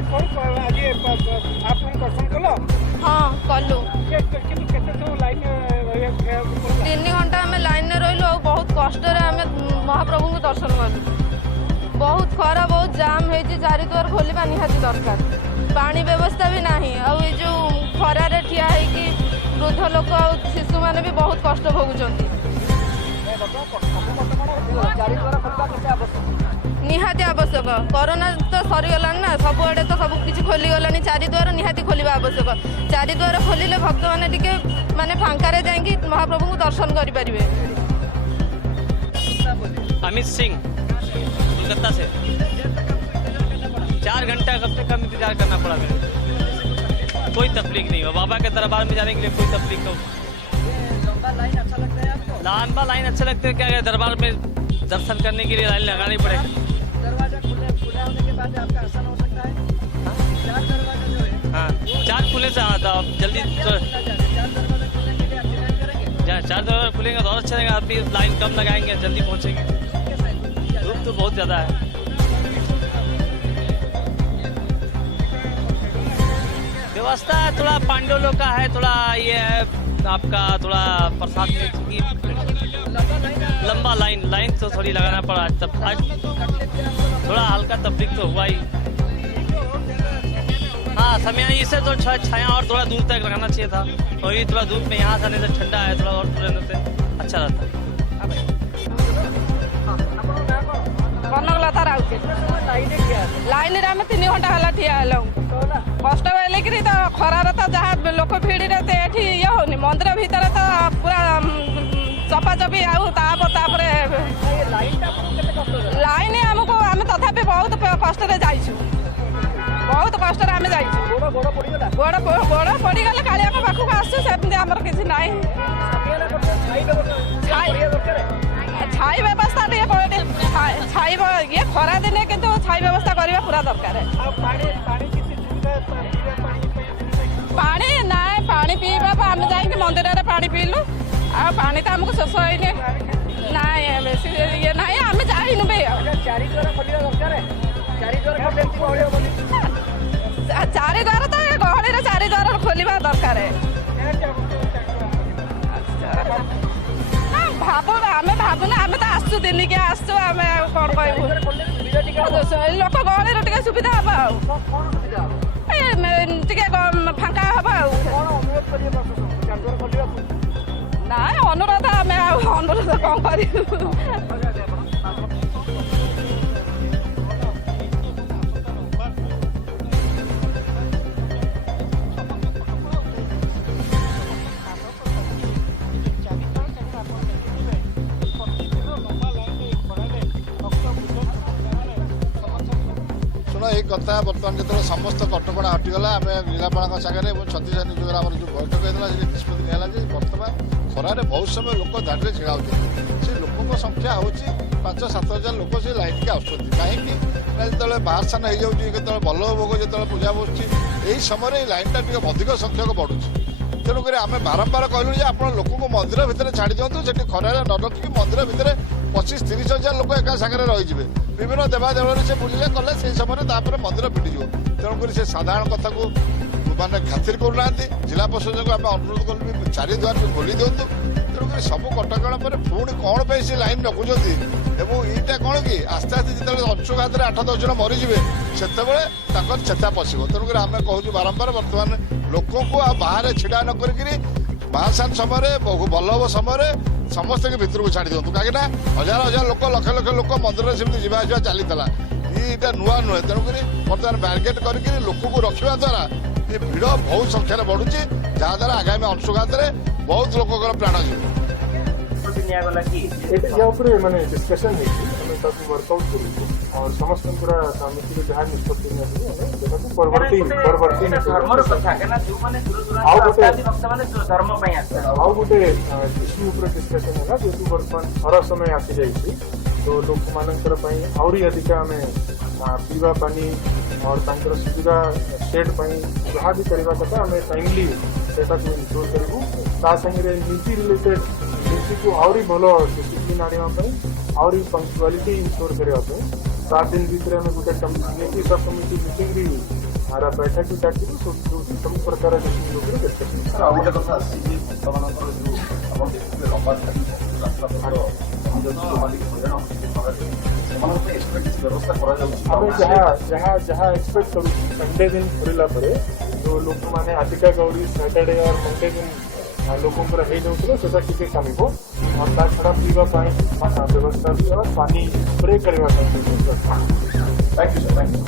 कौन आज आप दर्शन कल हाँ कलु लाइन 3 घंटा आम लाइन में रही और बहुत कष्ट आम महाप्रभु को दर्शन कलु। बहुत खरा बहुत जाम हो चारिद्वार खोलवा निहाती दरकार। पानी व्यवस्था भी नहीं और ये जो खरारे ठिया है वृद्ध लोक और शिशु मैंने भी बहुत कष्ट भोगुंट। निहाती आवश्यक कोरोना तो सरीगला ना सबुआड़े तो सब किसी खोलीगला चारिद्वार निहाती खोलिया आवश्यक। चारिद्वार खोलिले भक्त मैंने टिके माने फांकारे जाएंगे महाप्रभु को दर्शन करें। अमित सिंह कोलकाता से 4 घंटा कम से कम इंतजार करना पड़ा मेरे। कोई तकलीफ नहीं हो, बाबा के दरबार में जाने के लिए कोई तकलीफ हो। लंबा लाइन अच्छा लगता है आपको? लंबा लाइन अच्छा लगता है, क्या है दरबार में दर्शन करने के लिए लाइन लगानी पड़ेगी। दरवाजा खुला होने के बाद आपका आसान हो सकता है। 4 दरवाजा जो है हाँ 4 खुले से आता आप जल्दी 4 दरवाजा खुलने के लिए आप लाइन करेंगे। 4 दरवाजा खुलेंगे तो और अच्छा रहेगा, आदमी लाइन कम लगाएंगे जल्दी पहुँचेंगे। धूप तो बहुत ज़्यादा है। व्यवस्था थोड़ा पांडवों का है, थोड़ा ये है आपका थोड़ा प्रसाद की लंबा लाइन तो थोड़ी लगाना पड़ा। तब आज थोड़ा हल्का तकलीफ तो हुआ ही। हाँ समय इससे तो छाया और थोड़ा दूर तक लगाना चाहिए था, और ये थोड़ा धूप में यहाँ से आने से ठंडा है, थोड़ा और दूर रहने से अच्छा रहता। कनकलता राउत लाइन आम 3 घंटा है ठिया कष्ट बोल कि खरार तो जहाँ लोक भिड़ ये होनी मंदिर भितर तो पूरा चपाचपी लाइन आमको आम तथापि बहुत कष्ट जाइछु। बहुत कष्ट आम जाइछु। गोड़ पड़गले कालिया पाखक आसु सेमती आमर किसी ना छाई व्यवस्था छाई ये खरा दिने किंतु छाई व्यवस्था करवा पूरा दरकार। पानी ना पानी पीवा आम जाइए मंदिर में पानी पीलु आ पानी तो आमको शेष होने ना बेसी ये ना आम जाइनु बे चारिद्वार तो गहली 4 द्वार खोलवा दरकार। भाव आम भावना आम तो आसु दिनिक आसु आम कौन कहूँ लोक गहली टे सुविधा हम टे फांका हम ना अनुरोध आम अनुरोध कौन कर एक कथा बर्तमान जो समस्त कटकड़ा हटिगला आम जिलापाल सागर छत्तीस निजोर आम जो बैठक होता है निष्पत्ति निजे बर्तमान खरारे बहुत समय लोक धाड़ी ढड़ा होते से लोक संख्या हूँ 5-7 हजार लोक से लाइन के आसुँच कहीं जो बाहर स्थान हो जाए बल्लभ भोग जो पूजा बसुच्छी यही समय लाइन टा अधिक संख्यक बढ़ुच्छी। तेणुक आम बारंबार कहलु आप लोक मंदिर भितर छाड़ी दिंतु से खरारे न रखिक मंदिर भितर 25-30 हजार लोक एका सागर रही विभिन्न देवादेव से बुलिले कले से समय मंदिर फिटिज। तेणुक से साधारण कथा को मानने खातिर करूना जिला प्रशासन को आम अनुरोध कलु 4 द्वार भी खोली दिंतु। तेणुक सब कटकणा पर पुणी कौन पे से लाइन रखुंट एटा कौन कि आस्ते आस्ते जो अंशुघात 8-10 जन मरीजे से चेता पशो। तेणुक आम कहूँ बारंबार बर्तमान लोक को बाहर छिड़ा नक महासान समय बल्लभ समय समस्त के भितर को छाड़ी दिंतु कहीं हजार हजार लोक लक्ष लोक मंदिर सेमती जावासवा चली ये नुआ नुहे। तेणुक बर्तमान बैरिकेड कर लोक को रखा द्वारा ये भिड़ बहुत संख्यार बढ़ुची जहाद्वारा आगामी अंशुघात बहुत लोक प्राण जीव माने डिस्कशन वर्कआउट करूँ और समस्त पूरा समिति जहाँ निष्पत्ति आउ गोटे इश्यू उपर डिस्कशन है जेहतु बर्तमान खरा समय आसी जाइए तो लोक मानकर आहरी अधिक आम पीवा पानी और सुविधा सेट जहाँ भी करवा कथा आम टाइमली से इनश्योर करूँ सागे नीति रिलेटेड नीति को आहरी भल डिसिप्लिन आने आहरी पंक्चुआलिटी इनश्योर करने 7 दिन भितर गोटे नीति सब कमिटी मीटिंग भी आरा बैठक भी डाकिबु सब प्रकार डिस्कशन डिस्कशन सर आउ गोटे कथा आसी भक्तମାନଙ୍କର जो आपण देखिबे लंबा छाड़ी रास्ता पर मालिक हजारों ସେମାନଙ୍କ ପାଇଁ ଏକ୍ସଟ୍ରା କିଛି ବ୍ୟବସ୍ଥା କରାଯାଉଛି ଆମେ ଯାହା ଏକ୍ସପେକ୍ଟ କରୁ ସଣ୍ଡେ ଦିନ ଫେରିଲା ପରେ ଯୋଉ ଲୋକମାନେ ଆଜିକା ଗୌରୀ ସାଟର୍ଡେ और मंडे दिन ଲୋକଙ୍କର ହେଇଯାଉଥିଲା ସେଟା ଟିକେ କମିବ और ତା ଛଡ଼ା ପିଇବା ପାଇଁ ବ୍ୟବସ୍ଥା ବି और ପାଣି ସ୍ପ୍ରେ କରିବା ପାଇଁ thank you sir thank you